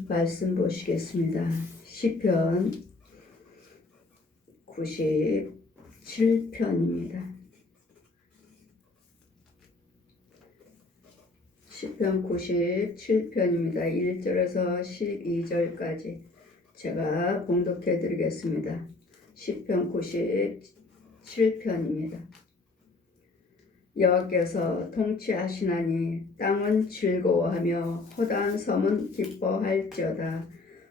말씀 보시겠습니다. 시편 97편입니다. 시편 97편입니다. 1절에서 12절까지 제가 봉독해 드리겠습니다. 시편 97편입니다. 여호와께서 통치하시나니 땅은 즐거워하며 허다한 섬은 기뻐할지어다.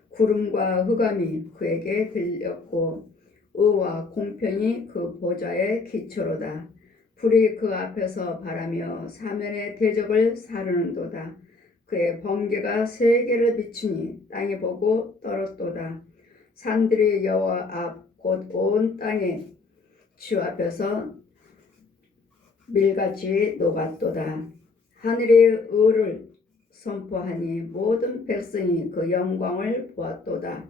구름과 흑암이 그에게 들렸고 의와 공평이 그 보좌의 기초로다. 불이 그 앞에서 발하며 사면의 대적을 사르는도다. 그의 번개가 세계를 비추니 땅이 보고 떨었도다. 산들이 여호와 앞 곧 온 땅에 주 앞에서 밀같이 녹았도다. 하늘이 의를 선포하니 모든 백성이 그 영광을 보았도다.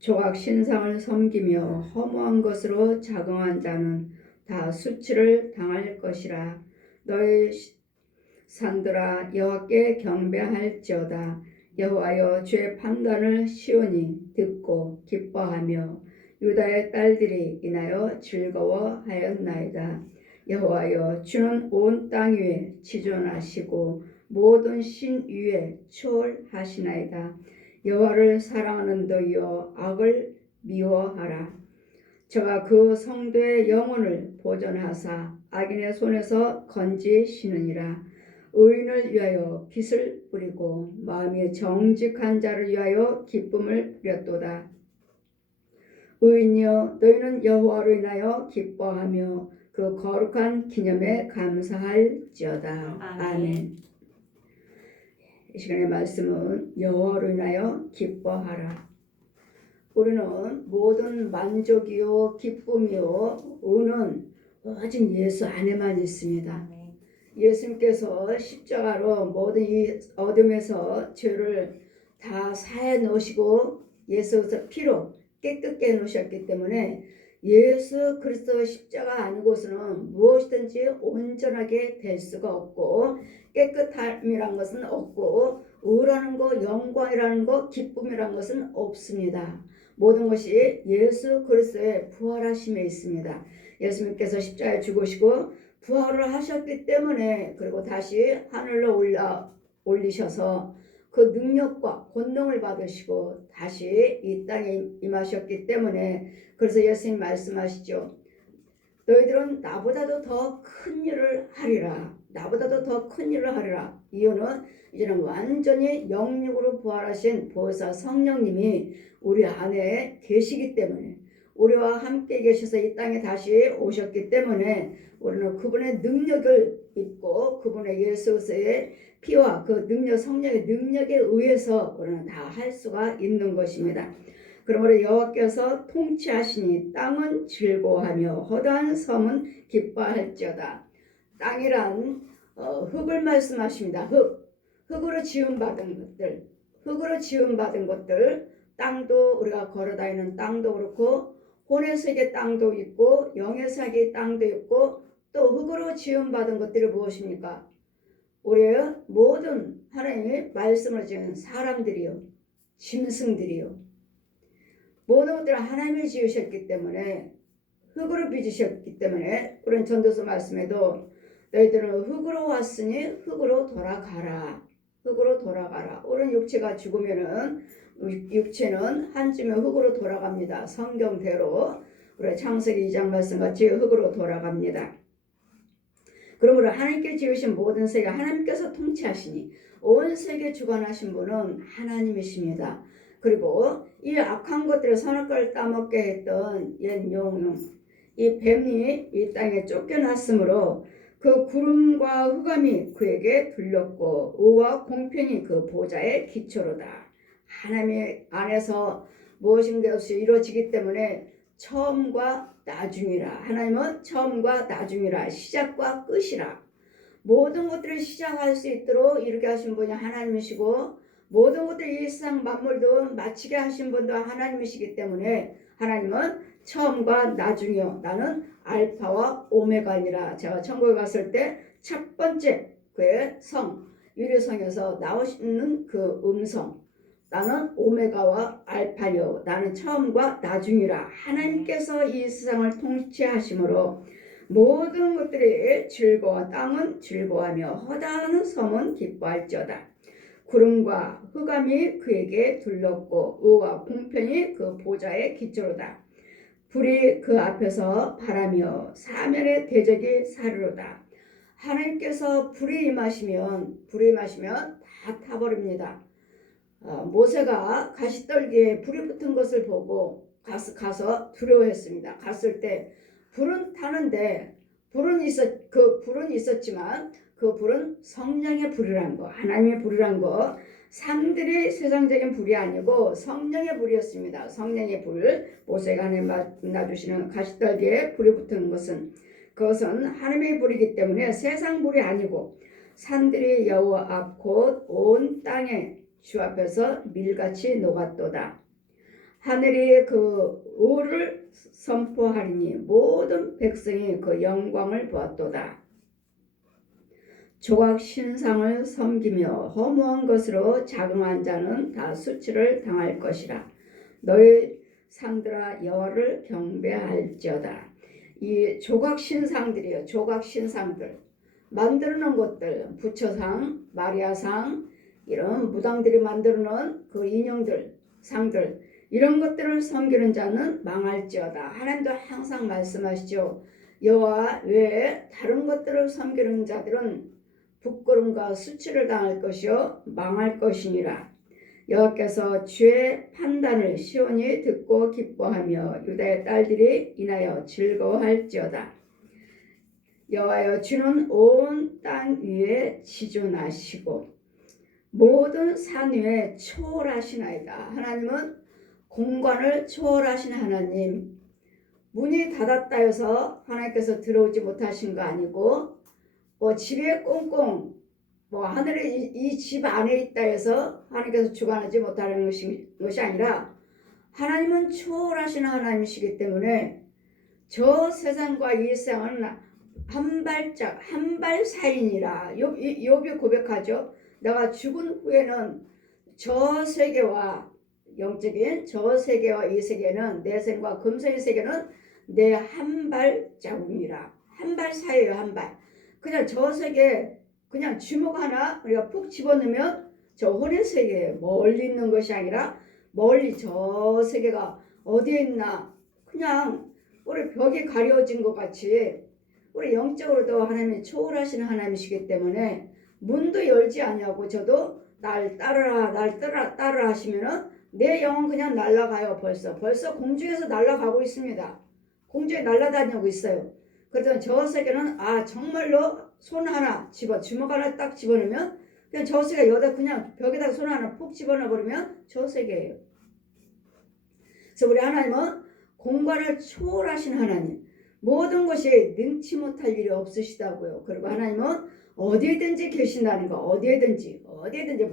조각 신상을 섬기며 허무한 것으로 자긍한 자는 다 수치를 당할 것이라. 너희 산들아 여호와께 경배할지어다. 여호와여 주의 판단을 시온이 듣고 기뻐하며 유다의 딸들이 인하여 즐거워하였나이다. 여호와여 주는 온 땅 위에 지존하시고 모든 신 위에 초월하시나이다. 여호와를 사랑하는 너희여 악을 미워하라. 저가 그 성도의 영혼을 보존하사 악인의 손에서 건지시느니라. 의인을 위하여 빛을 뿌리고 마음이 정직한 자를 위하여 기쁨을 뿌렸도다. 의인이여 너희는 여호와로 인하여 기뻐하며 그 거룩한 기념에 감사할지어다. 아멘. 이 시간의 말씀은 여호와로 인하여 기뻐하라. 우리는 모든 만족이요 기쁨이요 의는 오직 예수 안에만 있습니다. 예수님께서 십자가로 모든 이 어둠에서 죄를 다 사해 놓으시고 예수의 피로 깨끗게 해놓으셨기 때문에 예수 그리스도 십자가 아니고서는 무엇이든지 온전하게 될 수가 없고 깨끗함이란 것은 없고 의라는 것, 영광이라는 것, 기쁨이라는 것은 없습니다. 모든 것이 예수 그리스도의 부활하심에 있습니다. 예수님께서 십자가에 죽으시고 부활을 하셨기 때문에 그리고 다시 하늘로 올리셔서 그 능력과 권능을 받으시고 다시 이 땅에 임하셨기 때문에 그래서 예수님 말씀하시죠. 너희들은 나보다도 더 큰 일을 하리라. 나보다도 더 큰 일을 하리라. 이유는 이제는 완전히 영육으로 부활하신 보혜사 성령님이 우리 안에 계시기 때문에 우리와 함께 계셔서 이 땅에 다시 오셨기 때문에 우리는 그분의 능력을 입고 그분의 예수의 피와 그 능력, 성령의 능력에 의해서 우리는 다 할 수가 있는 것입니다. 그러므로 여호와께서 통치하시니 땅은 즐거워하며 허다한 섬은 기뻐할지어다. 땅이란 흙을 말씀하십니다. 흙으로 지음받은 것들, 땅도 우리가 걸어다니는 땅도 그렇고 혼의 세계 땅도 있고 영의 세계 땅도 있고 또 흙으로 지음받은 것들이 무엇입니까? 우리의 모든 하나님의 말씀을 지은 사람들이요, 짐승들이요, 모든 것들을 하나님이 지으셨기 때문에 흙으로 빚으셨기 때문에 우리는 전도서 말씀에도 너희들은 흙으로 왔으니 흙으로 돌아가라. 흙으로 돌아가라. 우리는 육체가 죽으면은 육체는 한쯤에 흙으로 돌아갑니다. 성경대로 우리 창세기 2장 말씀같이 흙으로 돌아갑니다. 그러므로 하나님께 지으신 모든 세계 하나님께서 통치하시니 온 세계 주관하신 분은 하나님이십니다. 그리고 이 악한 것들을 선악과를 따먹게 했던 옛 용용 이 뱀이 이 땅에 쫓겨났으므로 그 구름과 흑암이 그에게 들렸고 의와 공평이 그 보좌의 기초로다. 하나님의 안에서 무엇인 것이 이루어지기 때문에 처음과 나중이라. 하나님은 처음과 나중이라. 시작과 끝이라. 모든 것들을 시작할 수 있도록 이렇게 하신 분이 하나님이시고 모든 것들을 이 세상 만물도 마치게 하신 분도 하나님이시기 때문에 하나님은 처음과 나중이요. 나는 알파와 오메가니라. 제가 천국에 갔을 때 첫 번째 그의 성 유리성에서 나오시는 그 음성 나는 오메가와 알파요 나는 처음과 나중이라. 하나님께서 이 세상을 통치하심으로 모든 것들이 즐거워 땅은 즐거워하며 허다한 섬은 기뻐할지어다. 구름과 흑암이 그에게 둘렀고 의와 공평이 그 보좌의 기초로다. 불이 그 앞에서 바라며 사면의 대적이 사르르다. 하나님께서 불이 임하시면 다 타버립니다. 모세가 가시떨기에 불이 붙은 것을 보고 가서 두려워했습니다. 갔을 때 불은 타는데 불은 있었지만 그 불은 성령의 불이란 거, 하나님의 불이란 거, 산들이 세상적인 불이 아니고 성령의 불이었습니다. 성령의 불, 모세가 하나님 만나주시는 가시떨기에 불이 붙은 것은 그것은 하나님의 불이기 때문에 세상 불이 아니고 산들이 여호와 앞 곧 온 땅에 주 앞에서 밀같이 녹았도다. 하늘이 그 의를 선포하리니 모든 백성이 그 영광을 보았도다. 조각 신상을 섬기며 허무한 것으로 자긍한 자는 다 수치를 당할 것이라. 너희 상들아 여호와를 경배할지어다. 이 조각 신상들이요. 조각 신상들. 만들어 놓은 것들, 부처상, 마리아상, 이런 무당들이 만들어 놓은 그 인형들, 상들, 이런 것들을 섬기는 자는 망할지어다. 하나님도 항상 말씀하시죠. 여호와 외에 다른 것들을 섬기는 자들은 부끄러움과 수치를 당할 것이요 망할 것이니라. 여호와께서 주의 판단을 시온이 듣고 기뻐하며 유다의 딸들이 인하여 즐거워할지어다. 여호와여 주는 온 땅 위에 지존하시고 모든 산 위에 초월하시나이다. 하나님은 공간을 초월하신 하나님. 문이 닫았다 해서 하나님께서 들어오지 못하신 거 아니고 집에 꽁꽁 하늘에 이 집 안에 있다 해서 하나님께서 주관하지 못하는 것이 아니라 하나님은 초월하신 하나님이시기 때문에 저 세상과 이 세상은 한 발 사이니라. 욥이 고백하죠. 내가 죽은 후에는 저 세계와 영적인 저 세계와 이 세계는 내 생과 금생의 세계는 내 한 발자국이라. 한 발 사이에요. 한 발. 그냥 저 세계 그냥 주먹 하나 우리가 푹 집어넣으면 저 혼의 세계에 멀리 있는 것이 아니라 멀리 저 세계가 어디에 있나 그냥 우리 벽이 가려진 것 같이 우리 영적으로도 하나님이 초월하시는 하나님이시기 때문에 문도 열지 않냐고 저도 날 따르라 하시면은 내 영은 그냥 날아가요. 벌써 공중에서 날아가고 있습니다. 공중에 날아다니고 있어요. 그래서 저 세계는 정말로 손 하나 주먹 하나 딱 집어넣으면 그냥 저 세계 여기다 그냥 벽에다가 손 하나 푹 집어넣어 버리면 저 세계예요. 그래서 우리 하나님은 공간을 초월하신 하나님. 모든 것이 능치 못할 일이 없으시다고요. 그리고 하나님은 어디에든지 계신다는 거. 어디에든지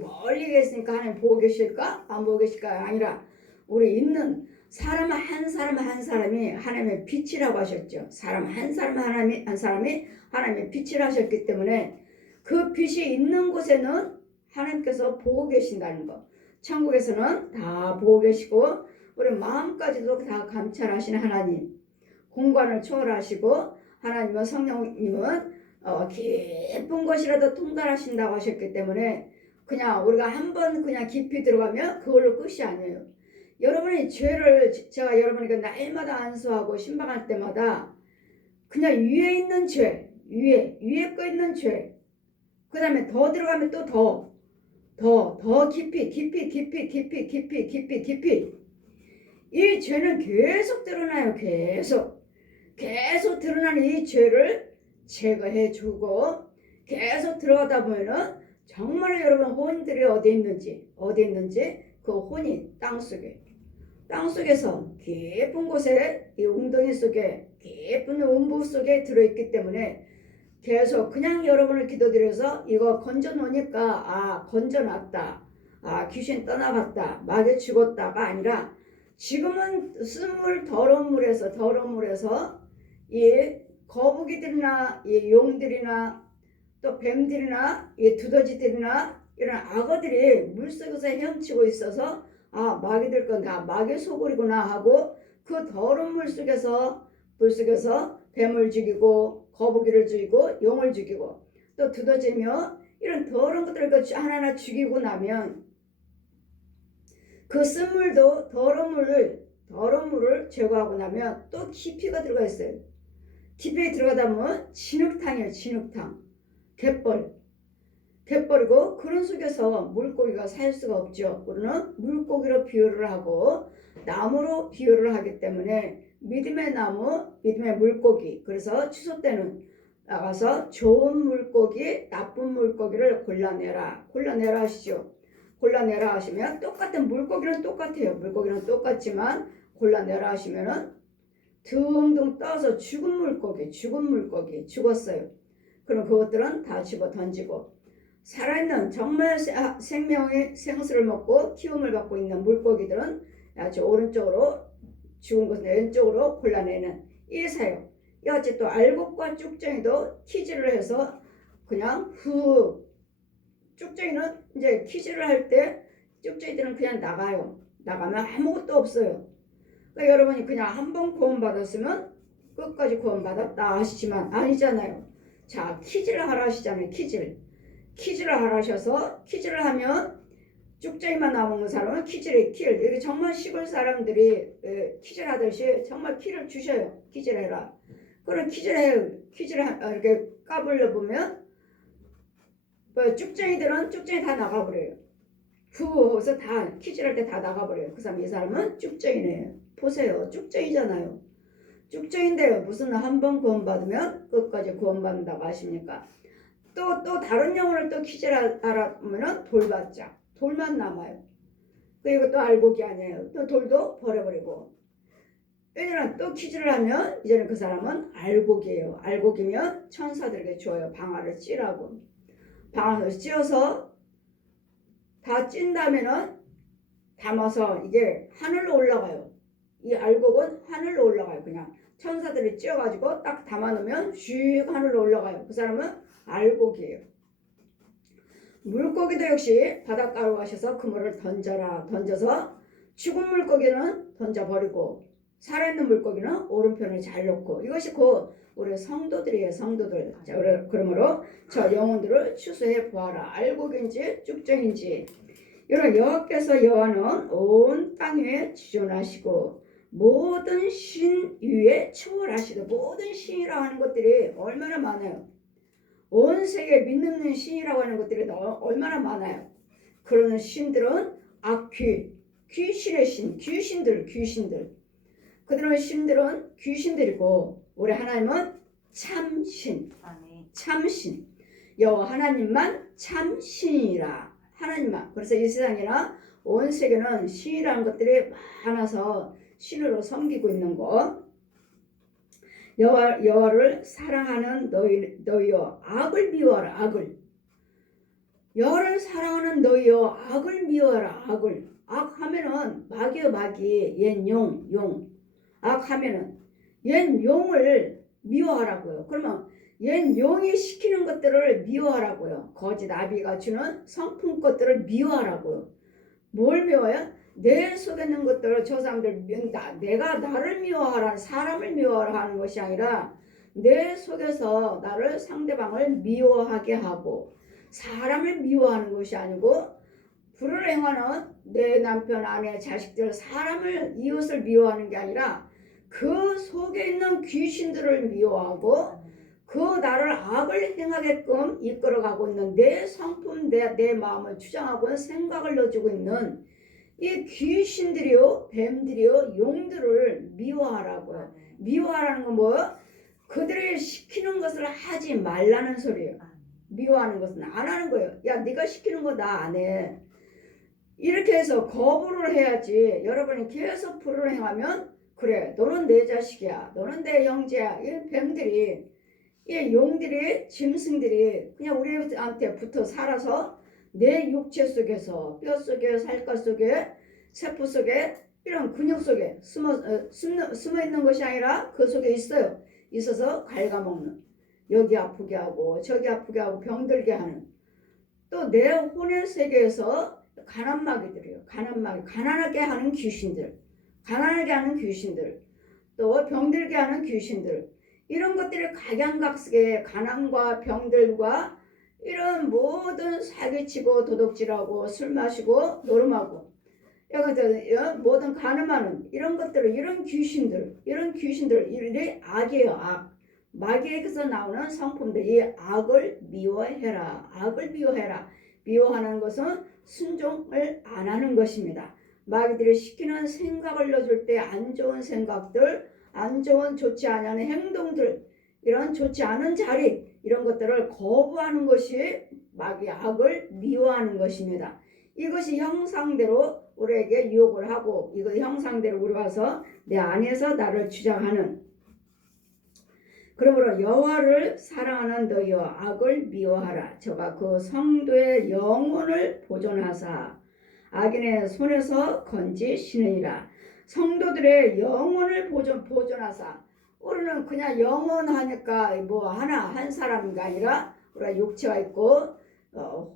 멀리 계시니까 하나님 보고 계실까? 안 보고 계실까? 아니라 우리 있는 사람 한 사람이 하나님의 빛이라고 하셨죠. 사람 한 사람이 하나님의 빛이라 하셨기 때문에 그 빛이 있는 곳에는 하나님께서 보고 계신다는 거. 천국에서는 다 보고 계시고 우리 마음까지도 다 감찰하시는 하나님. 공간을 초월하시고 하나님은 성령님은 깊은 곳이라도 통달하신다고 하셨기 때문에 그냥 우리가 한번 그냥 깊이 들어가면 그걸로 끝이 아니에요. 여러분이 죄를 제가 여러분에게 날마다 안수하고 신방할 때마다 그냥 위에 있는 죄, 위에 거 있는 죄, 그 다음에 더 들어가면 또 더 깊이 이 죄는 계속 드러나요. 계속 드러나는 이 죄를 제거해 주고 계속 들어가다 보면은 정말 여러분 혼들이 어디 있는지 그 혼이 땅속에서 깊은 곳에 이 웅덩이 속에 깊은 음부 속에 들어있기 때문에 계속 그냥 여러분을 기도드려서 이거 건져놓으니까 건져놨다, 귀신 떠나갔다, 마귀 죽었다가 아니라 지금은 쓴물 더러운 물에서 이 거북이들이나 이 용들이나 또 뱀들이나 이 두더지들이나 이런 악어들이 물속에서 헤엄치고 있어서 아, 마귀들 건 다 마귀 소굴이구나 하고 그 더러운 물속에서 뱀을 죽이고 거북이를 죽이고 용을 죽이고 또 두더지며 이런 더러운 것들을 하나하나 죽이고 나면 그 쓴물도 더러운 물을 제거하고 나면 또 깊이가 들어가 있어요. 깊이에 들어가다 보면 진흙탕이에요. 진흙탕. 갯벌이고 그런 속에서 물고기가 살 수가 없죠. 우리는 물고기로 비유를 하고 나무로 비유를 하기 때문에 믿음의 나무, 믿음의 물고기. 그래서 추수 때는 나가서 좋은 물고기, 나쁜 물고기를 골라내라 하시죠. 골라내라 하시면 똑같은 물고기는 똑같아요. 물고기는 똑같지만 골라내라 하시면은 둥둥 떠서 죽은 물고기 죽었어요. 그럼 그것들은 다 집어 던지고 살아있는 정말 생명의 생수를 먹고 키움을 받고 있는 물고기들은 아주 오른쪽으로 죽은 것은 왼쪽으로 골라내는 이 사역. 여하튼 또 알곡과 쭉정이도 키질을 해서 그냥 쭉정이는 이제 키질을 할 때 쭉정이들은 그냥 나가요. 나가면 아무것도 없어요. 그러니까 여러분이 그냥 한 번 구원 받았으면 끝까지 구원 받았다 하시지만 아니잖아요. 자, 키질을 하라 하시잖아요. 키질을 하라 하셔서 키질을 하면 쭉정이만 남은 사람은 이게 정말 시골 사람들이 키질 하듯이 정말 키를 주셔요. 키질해라. 그럼 키질을 이렇게 까불려 보면 쭉정이들은 쭉정이 다 나가버려요. 거기서 다 키질할 때 다 나가버려요. 이 사람은 쭉정이네요. 보세요. 쭉정이잖아요. 쭉정인데요. 무슨 한 번 구원받으면 끝까지 구원받는다고 하십니까? 또 다른 영혼을 또 키질하라면은 돌만 남아요. 그리고 또 알곡이 아니에요. 또 돌도 버려버리고. 왜냐면 또 키질을 하면 이제는 그 사람은 알곡이에요. 알곡이면 천사들에게 줘요. 방아를 찌라고. 방아를 찧어서 다 찐 다음에는 담아서 이게 하늘로 올라가요. 이 알곡은 하늘로 올라가요. 그냥 천사들이 찧어가지고 딱 담아놓으면 슉 하늘로 올라가요. 그 사람은 알곡이에요. 물고기도 역시 바닷가로 가셔서 그물을 던져서 죽은 물고기는 던져버리고 살아있는 물고기는 오른편을 잘 놓고 이것이 곧 우리 성도들이에요. 성도들. 자, 그러므로 저 영혼들을 추수해 보아라. 알곡인지 쭉정인지. 이런 여호와는 온 땅 위에 지존하시고 모든 신 위에 초월하시고 모든 신이라고 하는 것들이 얼마나 많아요. 온 세계에 믿는 신이라고 하는 것들이 얼마나 많아요. 그러는 신들은 귀신의 신, 귀신들. 그들은 신들은 귀신들이고 우리 하나님은 참신. 여호와 하나님만 참신이라. 하나님만. 그래서 이 세상이나 온 세계는 신이라는 것들이 많아서 신으로 섬기고 있는 거. 여호와를 사랑하는 너희여 악을 미워하라. 여호와를 사랑하는 너희여 악을 미워하라. 악하면은 마귀요 마귀 옛 용. 악하면은 옛 용을 미워하라고요. 그러면 옛 용이 시키는 것들을 미워하라고요. 거짓 아비가 주는 성품 것들을 미워하라고요. 뭘 미워요? 내 속에 있는 것들을 저 사람들 내가 나를 미워하라 사람을 미워하는 것이 아니라 내 속에서 나를 상대방을 미워하게 하고 사람을 미워하는 것이 아니고 불을 행하는 내 남편 아내 자식들 사람을 이웃을 미워하는 게 아니라 그 속에 있는 귀신들을 미워하고 그 나를 악을 행하게끔 이끌어가고 있는 내 성품 내 마음을 추정하고 생각을 넣어주고 있는 이 귀신들이요 뱀들이요 용들을 미워하라고요. 미워하라는 건 뭐예요? 그들이 시키는 것을 하지 말라는 소리예요. 미워하는 것은 안 하는 거예요. 야 네가 시키는 거 나 안 해. 이렇게 해서 거부를 해야지. 여러분이 계속 불을 행하면 그래 너는 내 자식이야. 너는 내 형제야. 이 뱀들이 이 용들이 짐승들이 그냥 우리한테 붙어 살아서 내 육체 속에서 뼈 속에 살갗 속에 세포 속에 이런 근육 속에 숨어 있는 것이 아니라 그 속에 있어서 갉아먹는 여기 아프게 하고 저기 아프게 하고 병들게 하는 또 내 혼의 세계에서 가난마귀들이에요. 가난마귀, 가난하게 하는 귀신들, 가난하게 하는 귀신들, 또 병들게 하는 귀신들, 이런 것들이 각양각색의 가난과 병들과 이런 모든 사기치고 도둑질하고 술 마시고 노름하고 모든 가늠하는 이런 것들을, 이런 귀신들, 이들이 악이에요. 악. 마귀에게서 나오는 성품들, 이 악을 미워해라. 악을 미워해라. 미워하는 것은 순종을 안 하는 것입니다. 마귀들이 시키는 생각을 넣어줄 때 안 좋은 생각들, 안 좋은 좋지 않은 행동들, 이런 좋지 않은 자리, 이런 것들을 거부하는 것이 마귀의 악을 미워하는 것입니다. 이것이 형상대로 우리에게 유혹을 하고, 이거 형상대로 우리 와서 내 안에서 나를 주장하는, 그러므로 여호와를 사랑하는 너희여 악을 미워하라. 저가 그 성도의 영혼을 보존하사 악인의 손에서 건지시느니라. 성도들의 영혼을 보존하사, 우리는 그냥 영혼 하니까 뭐 한 사람이 아니라 우리가 육체가 있고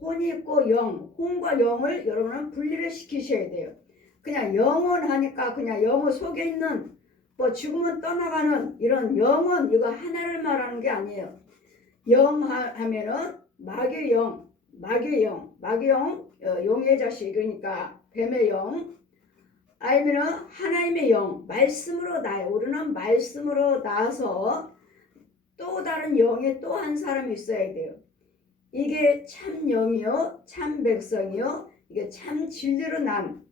혼이 있고 혼과 영을 여러분은 분리를 시키셔야 돼요. 그냥 영혼 하니까 그냥 영혼 속에 있는 뭐 죽으면 떠나가는 이런 영혼, 이거 하나를 말하는 게 아니에요. 영 하면은 마귀의 영, 용의 자식이니까 뱀의 영, 아니면은 하나님의 영, 말씀으로 나요. 우리는 말씀으로 나서 또 다른 영의 또 한 사람이 있어야 돼요. 이게 참 영이요, 참 백성이요, 이게 참 진리로 난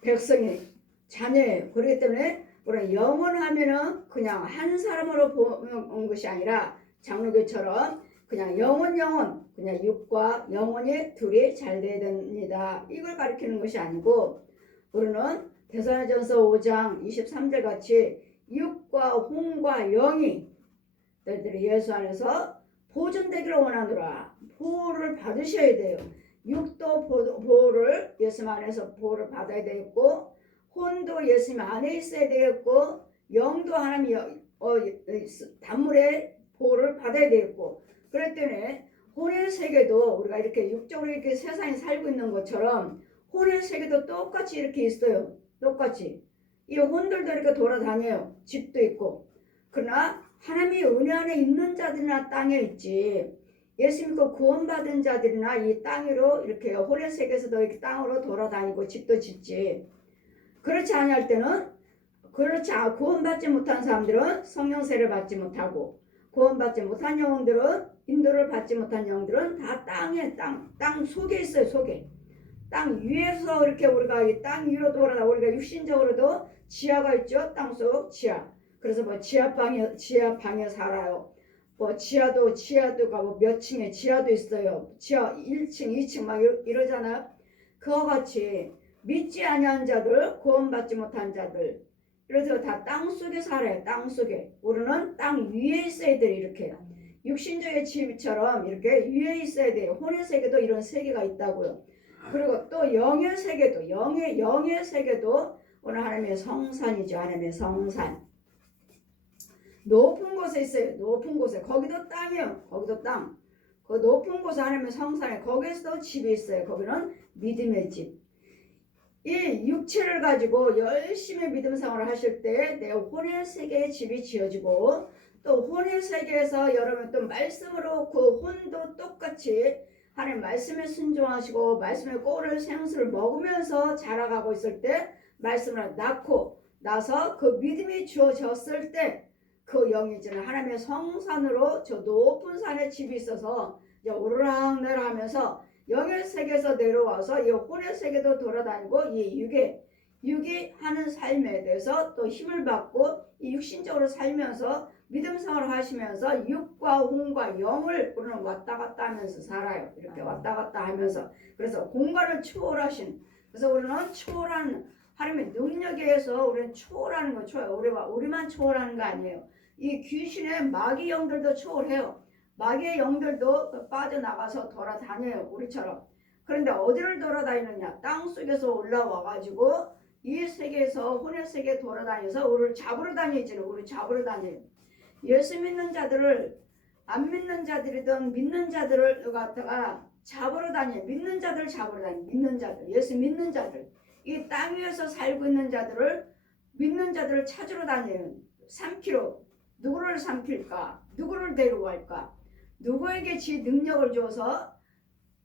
백성의 자녀예요. 그렇기 때문에 우리는 영혼 하면은 그냥 한 사람으로 보는 것이 아니라 장로교처럼 그냥 영혼, 그냥 육과 영혼이 둘이 잘 돼야 됩니다. 이걸 가리키는 것이 아니고, 우리는 데살로니가전서 5장 23절 같이 육과 혼과 영이 너희들이 예수 안에서 보존되기를 원하노라. 보호를 받으셔야 돼요. 육도 보호를 예수 안에서 보호를 받아야 되겠고, 혼도 예수님 안에 있어야 되겠고, 영도 하나님 단물의 보호를 받아야 되겠고, 그랬더니 혼의 세계도 우리가 이렇게 육적으로 이렇게 세상에 살고 있는 것처럼 혼의 세계도 똑같이 이렇게 있어요. 똑같이 이 혼들도 이렇게 돌아다녀요. 집도 있고. 그러나 하나님의 은혜 안에 있는 자들이나 땅에 있지, 예수 믿고 구원받은 자들이나 이 땅 위로 이렇게 혼의 세계에서도 이렇게 땅으로 돌아다니고 집도 짓지. 그렇지 않을 때는, 구원받지 못한 사람들은 성령 세례 받지 못하고, 구원받지 못한 영혼들은, 인도를 받지 못한 영들은 다 땅 속에 있어요. 속에. 땅 위에서 이렇게 우리가 이 땅 위로 돌아다, 우리가 육신적으로도 지하가 있죠. 땅속 지하. 그래서 뭐 지하방에 살아요. 뭐 지하도가 뭐 몇 층에 지하도 있어요. 지하 1층, 2층 막 이러잖아요. 그와 같이 믿지 아니한 자들, 구원받지 못한 자들, 그래서 다 땅속에 살아요. 땅속에. 우리는 땅 위에 있어야 돼요. 이렇게요. 육신적인 집처럼 이렇게 위에 있어야 돼요. 혼의 세계도 이런 세계가 있다고요. 그리고 또 영의 세계도, 영의 세계도 오늘 하나님의 성산이죠. 하나님의 성산. 높은 곳에 있어요. 높은 곳에. 거기도 땅이에요. 거기도 땅. 그 높은 곳에 하나님의 성산에, 거기에서도 집이 있어요. 거기는 믿음의 집. 이 육체를 가지고 열심히 믿음 생활을 하실 때 내 혼의 세계에 집이 지어지고, 또 혼의 세계에서 여러분 또 말씀으로 그 혼도 똑같이 하나님 말씀에 순종하시고 말씀의 꼴을 생수를 먹으면서 자라가고 있을 때, 말씀을 낳고 나서 그 믿음이 주어졌을 때 그 영이 이제 하나님의 성산으로 저 높은 산에 집이 있어서 이제 오르락내락 하면서 영의 세계에서 내려와서 이 혼의 세계도 돌아다니고, 이 육이 하는 삶에 대해서 또 힘을 받고 이 육신적으로 살면서 믿음 생활을 하시면서 육과 혼과 영을 우리는 왔다 갔다 하면서 살아요. 이렇게 왔다 갔다 하면서. 그래서 공간을 초월하신, 그래서 우리는 초월한 하나님의 능력에 의해서 우리는 초월하는 거, 우리만 초월하는 거 아니에요. 이 귀신의 마귀 영들도 초월해요. 마귀의 영들도 빠져나가서 돌아다녀요. 우리처럼. 그런데 어디를 돌아다니느냐? 땅속에서 올라와가지고 이 세계에서, 혼의 세계에 돌아다녀서 우리를 잡으러 다니지는, 우리 잡으러 다녀요. 예수 믿는 자들을, 안 믿는 자들이든 믿는 자들을 갖다가 잡으러 다녀. 믿는 자들 잡으러 다녀. 믿는 자들. 예수 믿는 자들. 이 땅 위에서 살고 있는 자들을 믿는 자들을 찾으러 다녀요. 삼키러. 누구를 삼킬까? 누구를 데려갈까? 누구에게 지 능력을 줘서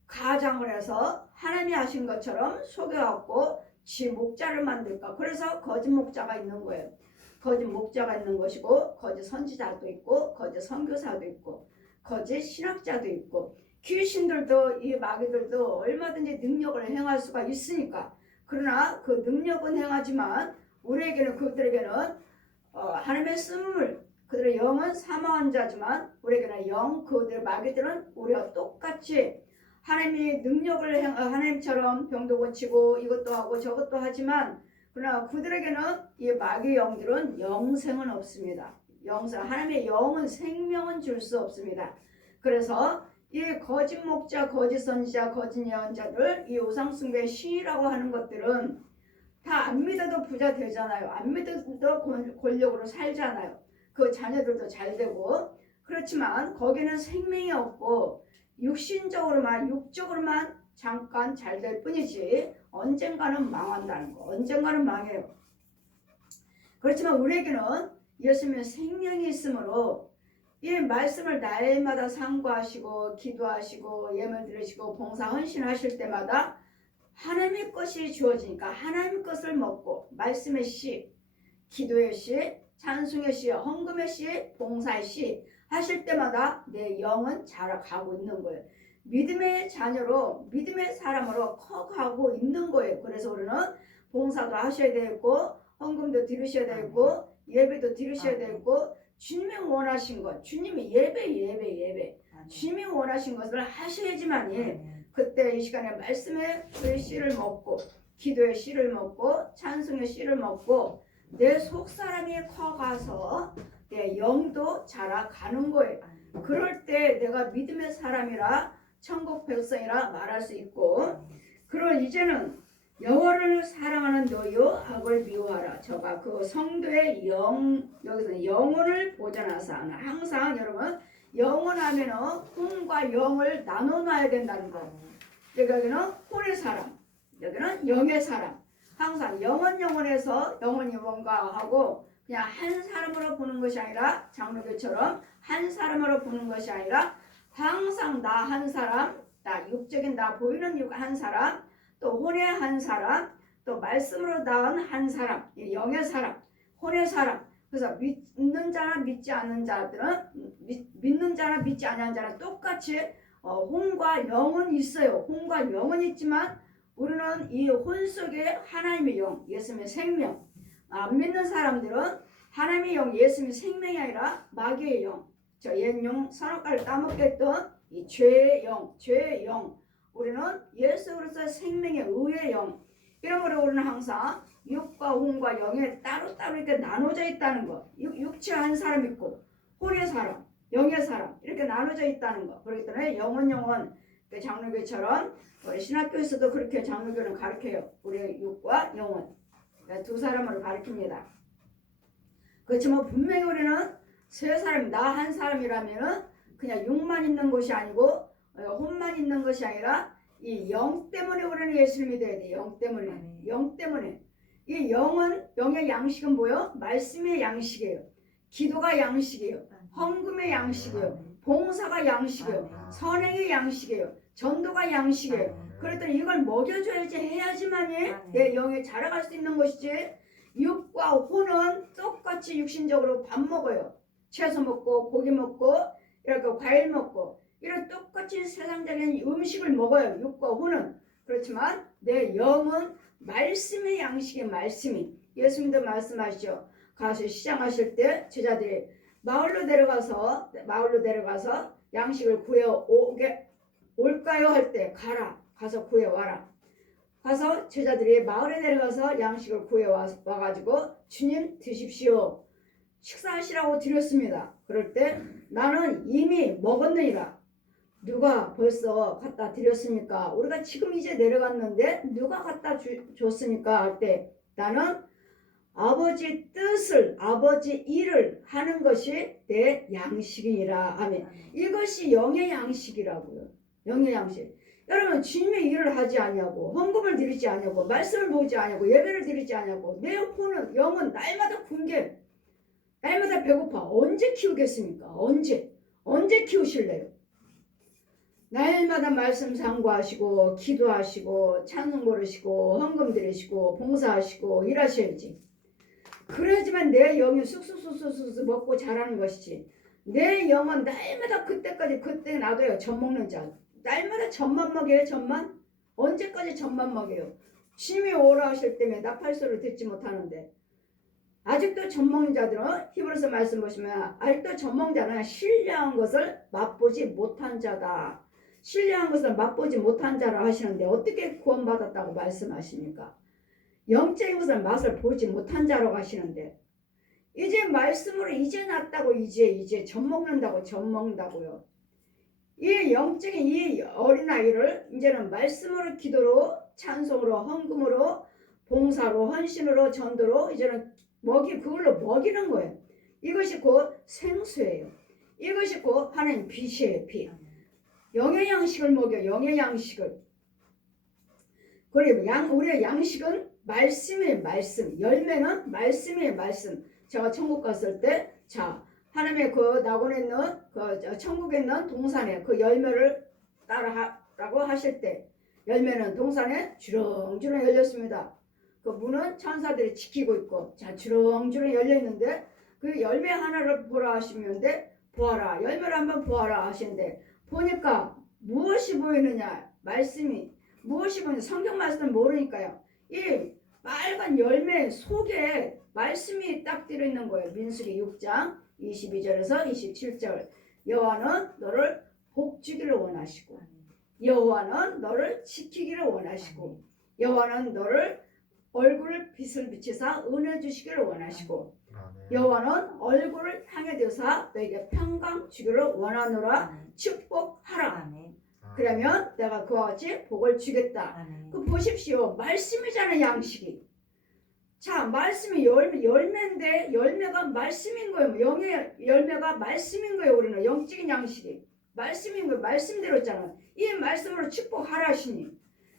가장을 해서 하나님이 하신 것처럼 속여갖고 지 목자를 만들까? 그래서 거짓 목자가 있는 거예요. 거짓 목자가 있는 것이고 거짓 선지자도 있고 거짓 선교사도 있고 거짓 신학자도 있고 귀신들도 이 마귀들도 얼마든지 능력을 행할 수가 있으니까 그러나 그 능력은 행하지만 우리에게는 그들에게는 하나님의 쓴물 그들의 영은 사망한 자지만 우리에게는 영 그들 마귀들은 우리와 똑같이 하나님이 능력을 하나님처럼 병도 고치고 이것도 하고 저것도 하지만 그러나 그들에게는 이 마귀 영들은 영생은 없습니다. 영생 하나님의 영은 생명은 줄 수 없습니다. 그래서 이 거짓 목자, 거짓 선지자, 거짓 예언자들 이 우상숭배 시라고 하는 것들은 다 안 믿어도 부자 되잖아요. 안 믿어도 권력으로 살잖아요. 그 자녀들도 잘 되고 그렇지만 거기는 생명이 없고 육적으로만 잠깐 잘 될 뿐이지 언젠가는 망한다는 거. 언젠가는 망해요. 그렇지만 우리에게는 예수님의 생명이 있으므로 이 말씀을 날마다 상고하시고 기도하시고 예물 드리시고 봉사 헌신하실 때마다 하나님의 것이 주어지니까 하나님의 것을 먹고 말씀의 씨, 기도의 씨, 찬송의 씨, 헌금의 씨, 봉사의 씨 하실 때마다 내 영은 자라가고 있는 거예요. 믿음의 자녀로 믿음의 사람으로 커가고 있는 거예요. 그래서 우리는 봉사도 하셔야 되고 헌금도 드리셔야 되고 예배도 드리셔야 되고 주님이 원하신 것 주님이 예배 주님이 원하신 것을 하셔야지만이 그때 이 시간에 말씀의 그 씨를 먹고 기도의 씨를 먹고 찬송의 씨를 먹고 내 속사람이 커가서 내 영도 자라가는 거예요. 그럴 때 내가 믿음의 사람이라 천국 백성이라 말할 수 있고 그럼 이제는 여호와를 사랑하는 너요 악을 미워하라. 저가 그 성도의 여기서는 영혼을 보존하사 항상 여러분 영혼하면은 혼과 영을 나눠놔야 된다는 거. 여기는 혼의 사람, 여기는 영의 사람. 항상 영혼에서 영혼이 뭔가 하고 그냥 한 사람으로 보는 것이 아니라 장로교처럼 한 사람으로 보는 것이 아니라 항상 나 한 사람, 나 육적인 나 보이는 육 한 사람, 또 혼의 한 사람, 또 말씀으로 낳은 한 사람, 영의 사람, 혼의 사람. 그래서 믿는 자나 믿지 않는 자들은 믿는 자나 믿지 않는 자는 똑같이 혼과 영은 있어요. 혼과 영은 있지만 우리는 이 혼 속에 하나님의 영, 예수님의 생명. 안 믿는 사람들은 하나님의 영, 예수님의 생명이 아니라 마귀의 영. 저 옛용 선악과를 따먹겠던 이 죄의 영. 우리는 예수 그리스도의 생명의 의의 영. 이러므로 우리는 항상 육과 혼과 영에 따로따로 이렇게 나눠져 있다는 거. 육체 한 사람 있고 혼의 사람, 영의 사람 이렇게 나눠져 있다는 거. 그렇기 때문에 영혼 장로교처럼 우리 신학교에서도 그렇게 장로교는 가르쳐요. 우리 육과 영혼 두 사람을 가르칩니다. 그렇지만 분명히 우리는 세 사람, 나 한 사람이라면은 그냥 육만 있는 것이 아니고 혼만 있는 것이 아니라 이 영 때문에 우리는 예수를 믿어야 돼. 영 때문에. 이 영은 영의 양식은 뭐요? 말씀의 양식이에요. 기도가 양식이에요. 헌금의 양식이에요. 봉사가 양식이에요. 선행의 양식이에요. 전도가 양식이에요. 그랬더니 이걸 먹여줘야지 해야지만이 내 영에 자라갈 수 있는 것이지. 육과 혼은 똑같이 육신적으로 밥 먹어요. 채소 먹고 고기 먹고 이렇게 과일 먹고 이런 똑같이 세상적인 음식을 먹어요. 육과 혼은. 그렇지만 내 영은 말씀의 양식의 말씀이. 예수님도 말씀하시죠. 가서 시장하실 때 제자들이 마을로 내려가서 양식을 구해 올까요? 할 때 가서 구해 와라. 가서 제자들이 마을에 내려가서 양식을 구해 와가지고 주님 드십시오. 식사하시라고 드렸습니다. 그럴 때 나는 이미 먹었느니라. 누가 벌써 갖다 드렸습니까? 우리가 지금 이제 내려갔는데 누가 갖다 줬습니까? 할 때 나는 아버지 뜻을 아버지 일을 하는 것이 내 양식이니라. 아멘. 이것이 영의 양식이라고요. 영의 양식. 여러분 주님의 일을 하지 아니하고 헌금을 드리지 아니하고 말씀을 보지 아니하고 예배를 드리지 아니하고 내 혼은 영은 날마다 굶게 날마다 배고파. 언제 키우겠습니까? 언제 키우실래요? 날마다 말씀 상고하시고 기도하시고 찬송 고르시고 헌금 드리시고 봉사하시고 일하셔야지. 그래야지만 내 영이 쑥쑥쑥쑥 먹고 자라는 것이지. 내 영은 날마다 그때까지 그때 놔둬요. 젖 먹는 자. 날마다 젖만 먹여요. 젖만. 언제까지 젖만 먹여요. 주님이 오라 하실 때문에 나팔소를 듣지 못하는데 아직도 젖 먹는 자들은 히브리서 말씀 보시면 아직도 젖 먹는 자는 신령한 것을 맛보지 못한 자다. 신령한 것을 맛보지 못한 자라 하시는데 어떻게 구원받았다고 말씀하십니까? 영적인 것을 맛을 보지 못한 자라고 하시는데 이제 말씀으로 이제 났다고 이제 젖 먹는다고요. 이 영적인 이 어린아이를 이제는 말씀으로 기도로 찬송으로 헌금으로 봉사로 헌신으로 전도로 이제는 그걸로 먹이는 거예요. 이것이 곧 생수예요. 이것이 곧 하나님 빛이에요. 빛. 영의 양식을 먹여. 영의 양식을. 그리고 우리의 양식은 말씀의 말씀. 열매는 말씀의 말씀. 제가 천국 갔을 때 하나님의 그 낙원에 있는 그 천국에 있는 동산에 그 열매를 따라하라고 하실 때 열매는 동산에 주렁주렁 열렸습니다. 그 문은 천사들이 지키고 있고 주렁주렁 열려 있는데 그 열매 하나를 보라 하시는데 보아라 열매를 한번 보아라 하시는데 보니까 무엇이 보이느냐 말씀이 무엇이 보이느냐 성경 말씀을 모르니까요. 이 빨간 열매 속에 말씀이 딱 들어있는 거예요. 민수기 6장 22절에서 27절 여호와는 너를 복주기를 원하시고 여호와는 너를 지키기를 원하시고 여호와는 너를 얼굴을 빛을 비치사 은혜 주시기를 원하시고 여호와는 얼굴을 향해 드사 너에게 평강 주기를 원하노라 축복하라. 그러면 내가 그와 같이 복을 주겠다. 그 보십시오. 말씀이잖아요. 양식이. 말씀이 열매인데 열매가 말씀인 거예요. 영의 열매가 말씀인 거예요. 우리는 영적인 양식이 말씀인 거예요. 말씀대로 있잖아요. 이 말씀으로 축복하라 하시니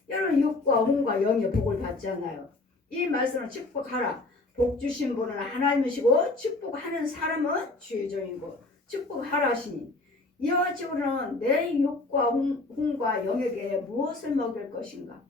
여러분 육과 혼과 영의 복을 받잖아요. 이 말씀으로 축복하라. 복 주신 분은 하나님이시고 축복하는 사람은 주의 종이고 축복하라 하시니 이와 같이 우리는 내 육과 혼과 영에게 무엇을 먹일 것인가?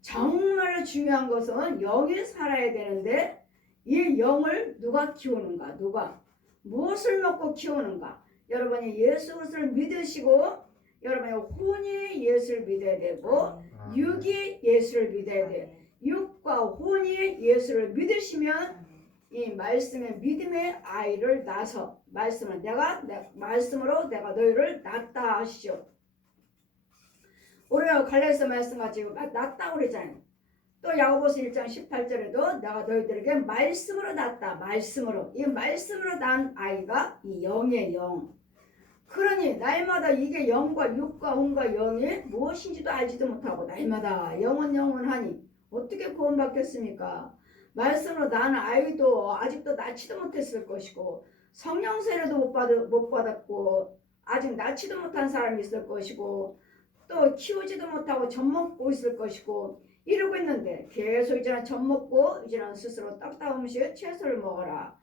정말 중요한 것은 영이 살아야 되는데 이 영을 누가 키우는가? 누가 무엇을 먹고 키우는가? 여러분이 예수 그리스도를 믿으시고 여러분의 혼이 예수를 믿어야 되고 육이 예수를 믿어야 돼. 육과 혼이 예수를 믿으시면 이 말씀의 믿음의 아이를 낳아서 말씀으로 내가 너희를 낳았다 하시죠. 우리가 갈라디아서 말씀 가지고 낳았다 그러잖아요. 또 야고보서 1장 18절에도 내가 너희들에게 말씀으로 낳았다. 말씀으로. 이 말씀으로 낳은 아이가 이 영의 영. 그러니 날마다 이게 영과 육과 혼과 영이 무엇인지도 알지도 못하고 날마다 영원하니 어떻게 구원받겠습니까? 말씀으로 낳은 아이도 아직도 낳지도 못했을 것이고 성령 세례도 못 받았고 아직 낳지도 못한 사람이 있을 것이고 또 키우지도 못하고 젖 먹고 있을 것이고 이러고 있는데 계속 이제는 젖 먹고 이제는 스스로 딱딱한 음식 채소를 먹어라.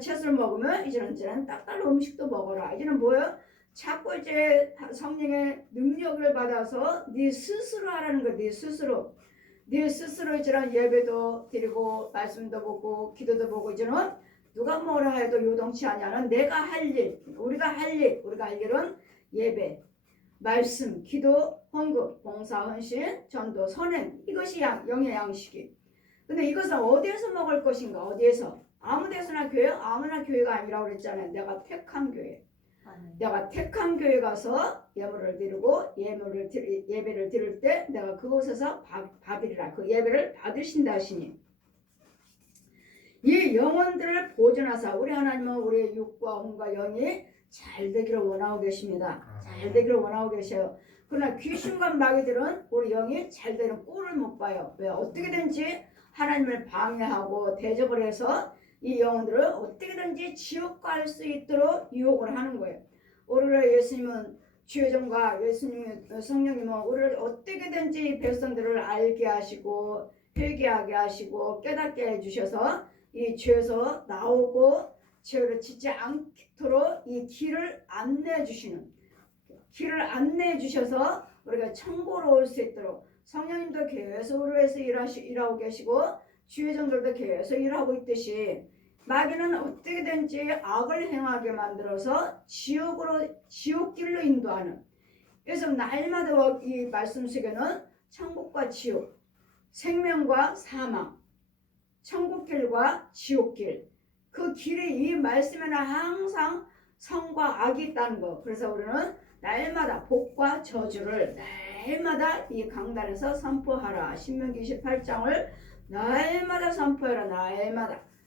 채소를 먹으면 이제는 딱딱한 음식도 먹어라. 이제는 뭐예요? 자꾸 이제 성령의 능력을 받아서 네 스스로 하라는 거야. 네 스스로 이제는 예배도 드리고 말씀도 보고 기도도 보고 이제는 누가 뭐라 해도 요동치 않냐는 내가 할 일, 우리가 할 일은 예배, 말씀, 기도, 헌금, 봉사, 헌신, 전도, 선행 이것이 영의 양식이. 근데 이것은 어디에서 먹을 것인가? 어디에서? 아무 데서나 교회? 아무나 교회가 아니라고 그랬잖아요. 내가 택한 교회. 내가 택한 교회 가서 예물을 드리고 예배를 드릴 때 내가 그곳에서 받으리라. 그 예배를 받으신다 하시니 이 영혼들을 보존하사 우리 하나님은 우리의 육과 혼과 영이 잘 되기를 원하고 계십니다. 잘 되기를 원하고 계셔요. 그러나 귀신과 마귀들은 우리 영이 잘 되는 꼴을 못 봐요. 왜? 어떻게든지 하나님을 방해하고 대적을 해서 이 영혼들을 어떻게든지 지옥 갈 수 있도록 유혹을 하는 거예요. 오히려 예수님은 주의 종과 예수님 성령님은 우리를 어떻게든지 백성들을 알게 하시고 회개하게 하시고 깨닫게 해주셔서 이 죄에서 나오고 죄를 짓지 않도록 이 길을 안내해 주셔서 우리가 천국으로 올 수 있도록 성령님도 계속 우리 위해서 일하고 계시고 주의 종들도 계속 일하고 있듯이 마귀는 어떻게든지 악을 행하게 만들어서 지옥길로 인도하는. 그래서 날마다 이 말씀 속에는 천국과 지옥, 생명과 사망, 천국길과 지옥길, 그 길에 이 말씀에는 항상 선과 악이 있다는 거. 그래서 우리는 날마다 복과 저주를 날마다 이 강단에서 선포하라. 신명기 28장을 날마다 선포해라.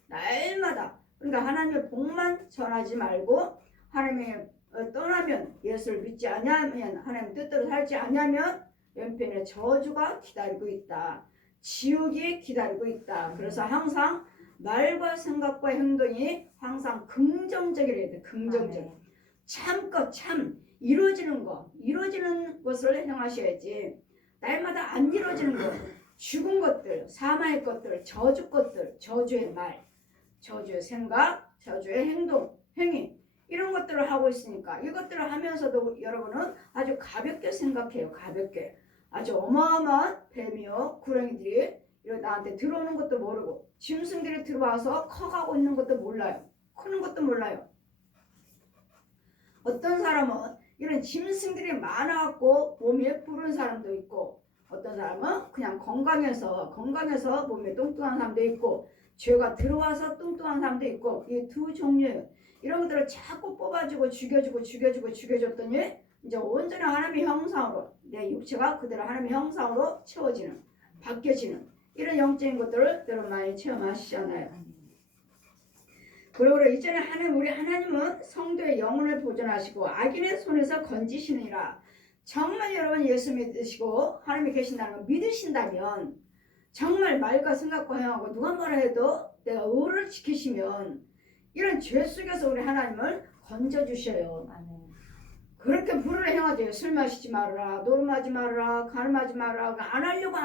날마다. 그러니까 하나님의 복만 전하지 말고 하나님의 떠나면 예수를 믿지 않으면 하나님 뜻대로 살지 않으면 왼편에 저주가 기다리고 있다. 지옥이 기다리고 있다. 그래서 항상 말과 생각과 행동이 항상 긍정적이래야 돼. 긍정적. 참껏 이루어지는 것을 행하셔야지. 날마다 안 이루어지는 것, 죽은 것들, 사망의 것들, 저주의 말, 저주의 생각, 저주의 행동, 행위 이런 것들을 하고 있으니까 이것들을 하면서도 여러분은 아주 가볍게 생각해요. 가볍게. 아주 어마어마한 뱀이요 구렁이들이 나한테 들어오는 것도 모르고 짐승들이 들어와서 커가고 있는 것도 몰라요. 크는 것도 몰라요. 어떤 사람은 이런 짐승들이 많아갖고 몸에 부른 사람도 있고 어떤 사람은 그냥 건강해서 몸에 뚱뚱한 사람도 있고 죄가 들어와서 뚱뚱한 사람도 있고 이 두 종류예요. 이런 것들을 자꾸 뽑아주고 죽여줬더니 이제 온전히 하나님의 형상으로 내 육체가 그대로 하나님의 형상으로 채워지는 바뀌어지는 이런 영적인 것들을 여러분 많이 체험하시잖아요. 그러므로 이전에 우리 하나님은 성도의 영혼을 보존하시고 악인의 손에서 건지시느니라. 정말 여러분 예수 믿으시고 하나님이 계신다는 걸 믿으신다면 정말 말과 생각과 행하고 누가 뭐라 해도 내가 의를 지키시면 이런 죄 속에서 우리 하나님을 건져주셔요. 그렇게 불을 행하죠. 술 마시지 말아라, 노름하지 말아라, 가늠하지 말아라. 안 하려고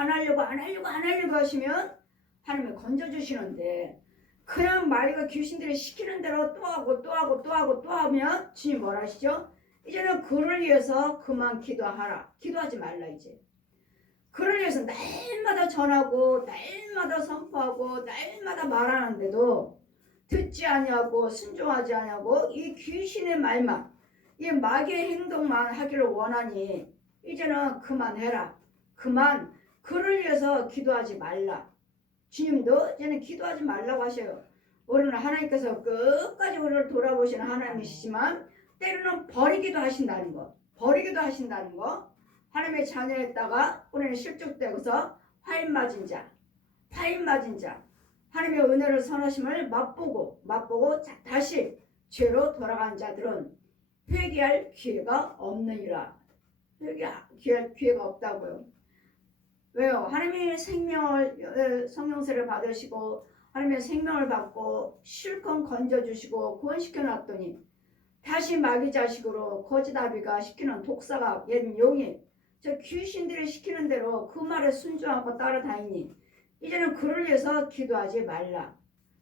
하시면 하나님이 건져주시는데 그냥 마귀가 귀신들이 시키는 대로 또 하면 주님 뭐라 하시죠? 이제는 그를 위해서 그만 기도하라. 기도하지 말라 이제. 그를 위해서 날마다 전하고 날마다 선포하고 날마다 말하는데도 듣지 아니하고 순종하지 아니하고 이 귀신의 말만 이 마귀의 행동만 하기를 원하니 이제는 그만해라. 그만 그를 위해서 기도하지 말라. 주님도 이제는 기도하지 말라고 하셔요. 우리는 하나님께서 끝까지 우리를 돌아보시는 하나님이시지만 때로는 버리기도 하신다는 거. 하나님의 자녀였다가 우리는 실족되고서 화인 맞은 자. 하나님의 은혜를 선하심을 맛보고 다시 죄로 돌아간 자들은 회개할 기회가 없느니라. 회개할 기회가 없다고요. 왜요? 하나님의 성령세를 받으시고 하나님의 생명을 받고 실컷 건져주시고 구원시켜 놨더니 다시 마귀 자식으로 거짓아비가 시키는 독사가 옛 용이 저 귀신들이 시키는 대로 그 말에 순종하고 따라다니니 이제는 그를 위해서 기도하지 말라.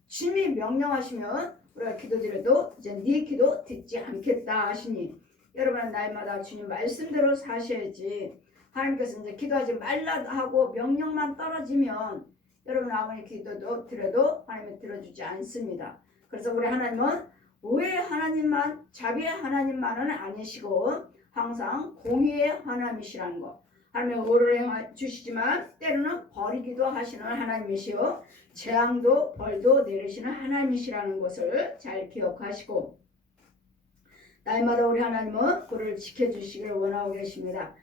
주님이 명령하시면 우리가 기도드려도 이제 네 기도 듣지 않겠다 하시니 여러분은 날마다 주님 말씀대로 사셔야지. 하나님께서 이제 기도하지 말라 하고 명령만 떨어지면 여러분 아무리 기도도 드려도 하나님이 들어주지 않습니다. 그래서 우리 하나님은 의의 하나님만 자비의 하나님만은 아니시고 항상 공의의 하나님이시라는 거. 하나님의 의를 주시지만 때로는 버리기도 하시는 하나님이시오. 재앙도 벌도 내리시는 하나님이시라는 것을 잘 기억하시고 날마다 우리 하나님은 그를 지켜주시기를 원하고 계십니다.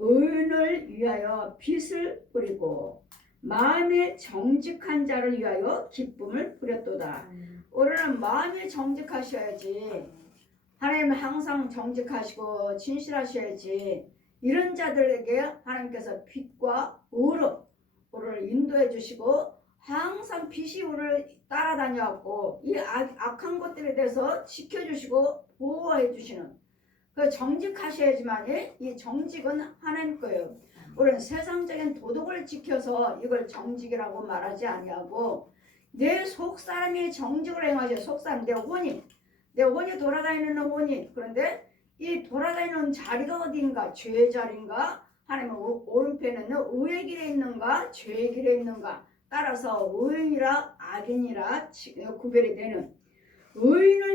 의인을 위하여 빛을 뿌리고 마음에 정직한 자를 위하여 기쁨을 뿌렸도다. 우리는 마음이 정직하셔야지. 하나님은 항상 정직하시고 진실하셔야지. 이런 자들에게 하나님께서 빛과 의를 인도해 주시고 항상 빛이 우리를 따라다녀왔고 이 악한 것들에 대해서 지켜주시고 보호해 주시는 그 정직하셔야지만 이 정직은 하나님 거예요. 우리는 세상적인 도덕을 지켜서 이걸 정직이라고 말하지 아니하고 내 속사람이 정직을 행하죠. 속사람 내 혼이 돌아가 있는 혼이. 그런데 이 돌아가 있는 자리가 어디인가? 죄의 자리인가? 하나님은 오른편에는 의의 길에 있는가? 죄의 길에 있는가? 따라서 의인이라 악인이라 구별이 되는 의인을